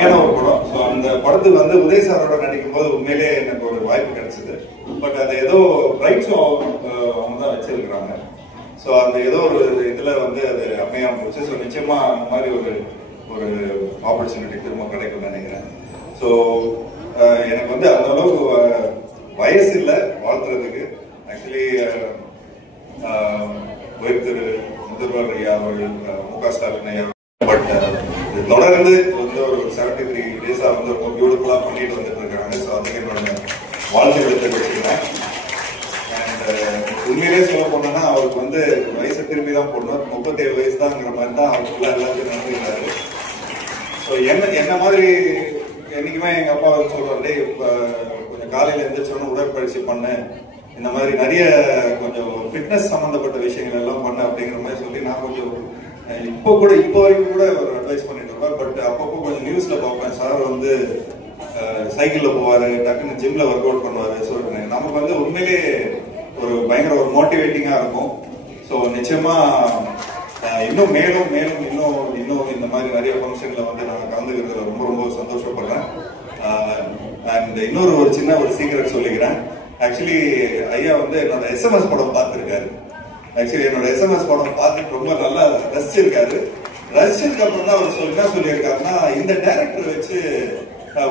ஒரு படம். ஸோ அந்த படத்துக்கு வந்து உதய் சாரோட நடிக்கும் போது உண்மையிலே எனக்கு ஒரு வாய்ப்பு கிடைச்சது. பட் அது ஏதோ ரைட் ஷோ அவங்க தான் வச்சிருக்கிறாங்க. ஸோ அந்த ஏதோ ஒரு இதுல வந்து அது அமையாம போச்சு. ஸோ நிச்சயமா அந்த மாதிரி ஒரு ஒரு ஆப்பர்ச்சுனிட்டி திரும்ப கிடைக்கும்னு நினைக்கிறேன். ஸோ எனக்கு வந்து அந்த அளவுக்கு வயசு இல்லை வாழ்த்துறதுக்கு. ஆக்சுவலி திரு முதல்வர் ஐயா அவர்கள், மு.க. ஸ்டாலின் ஐயா, பட் தொடர்ந்து வந்து ஒரு 73 டேஸா வந்து ரொம்ப பியூட்டிஃபுல்லா பண்ணிட்டு வந்துட்டு இருக்காங்க. ஸோ அதுக்கு என்னோட வாழ்த்துக்களை தெரிவிச்சுக்கிறேன். அண்ட் உண்மையிலே சொல்ல போனோம்னா அவருக்கு வந்து வயசை திரும்பி தான் போடணும். 37 வயசு தான்ங்கிற மாதிரி தான் அவருக்குள்ள எல்லாத்தையும் நடந்துக்கிறாரு. ஸோ என்ன மாதிரி என்னைக்குமே எங்க அப்பா சொல்றாரு, கொஞ்சம் காலையில எழுந்திரிச்சோன்னு உடற்பயிற்சி பண்ணு, இந்த மாதிரி நிறைய கொஞ்சம் ஃபிட்னஸ் சம்பந்தப்பட்ட விஷயங்கள் எல்லாம் பண்ண அப்படிங்கிற மாதிரி சொல்லி நான் கொஞ்சம் இப்போ வரைக்கும் கூட ஒரு அட்வைஸ் பண்ணிட்டு இருப்பேன். பட் அப்பப்போ கொஞ்சம் நியூஸ்ல பார்ப்பேன், சார் வந்து சைக்கிள்ல போவாரு, டக்குன்னு ஜிம்ல ஒர்க் அவுட் பண்ணுவாரு. ஸோ நமக்கு வந்து உண்மையிலே ஒரு பயங்கர ஒரு மோட்டிவேட்டிங்கா இருக்கும். ஸோ நிச்சயமா இன்னும் மேலும் மேலும் இன்னும் இந்த மாதிரி நிறைய ஃபங்க்ஷன்ல வந்து நான் கலந்துக்கிறதுல ரொம்ப ரொம்ப சந்தோஷப்படுறேன். அண்ட் இன்னொரு சின்ன ஒரு சீக்ரெட் சொல்லிக்கிறேன். ஆக்சுவலி ஐயா வந்து என்னோட SMS படம் பார்த்துருக்காரு. ஆக்சுவலி என்னோட SMS படம் பார்த்துட்டு ரொம்ப நல்லா ரசிச்சிருக்காரு. ரசிச்சதுக்கு அப்புறம் தான் அவர் என்ன சொல்லியிருக்காருன்னா, இந்த டைரக்டர் வச்சு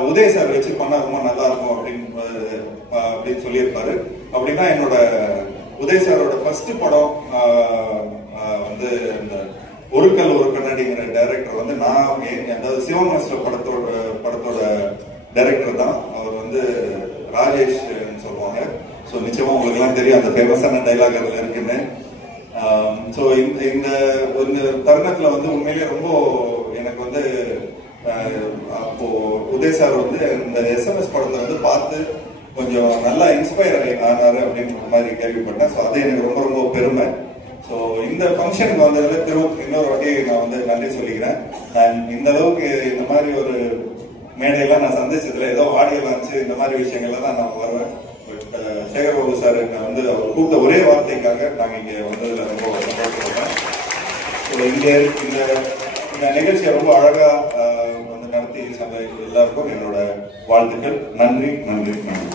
உதய் சார் வச்சு பண்ணா ரொம்ப நல்லா இருக்கும் அப்படின்னு சொல்லியிருப்பாரு. அப்படின்னா என்னோட உதய் சாரோட ஃபர்ஸ்ட் படம் வந்து இந்த ஒரு கல் ஒரு கண்ணாடிங்கிற டைரக்டர் வந்து நான், அதாவது சிவமனஸ்ல படத்தோட டைரக்டர் தான். அவர் வந்து ராஜேஷ் சொல்லுவாங்க. ஸோ நிச்சயமா உங்களுக்கு எல்லாம் தெரியும் அந்த ஃபேமஸான டைலாக் அதுல இருக்குன்னு. ஸோ இந்த தருணத்துல வந்து உண்மையிலேயே ரொம்ப எனக்கு வந்து அப்போ உதய் சார் வந்து இந்த SMS படத்தை வந்து பார்த்து கொஞ்சம் நல்லா இன்ஸ்பயர் ஆனாரு அப்படின்ற மாதிரி கேள்விப்பட்டேன். ஸோ அது எனக்கு ரொம்ப ரொம்ப பெருமை. ஸோ இந்த ஃபங்க்ஷனுக்கு வந்ததுல இன்னொரு வாட்டி நான் வந்து நன்றி சொல்லிக்கிறேன். அண்ட் இந்த அளவுக்கு இந்த மாதிரி ஒரு மேடையெல்லாம் நான் சந்திச்சதுல ஏதோ ஆடியோ லான்ச்சு இந்த மாதிரி விஷயங்கள்லாம் தான் நான் வருவேன். பட் சேகர் பாபு சார் வந்து அவர் கூப்பிட்ட ஒரே வார்த்தைக்காக நாங்கள் இங்கே வந்ததுல ரொம்ப சந்தோஷப்படுறேன். ஸோ இந்த நிகழ்ச்சியை ரொம்ப அழகா வந்து நடத்தி சந்தை எல்லாருக்கும் என்னோட வாழ்த்துக்கள். நன்றி நன்றி நன்றி.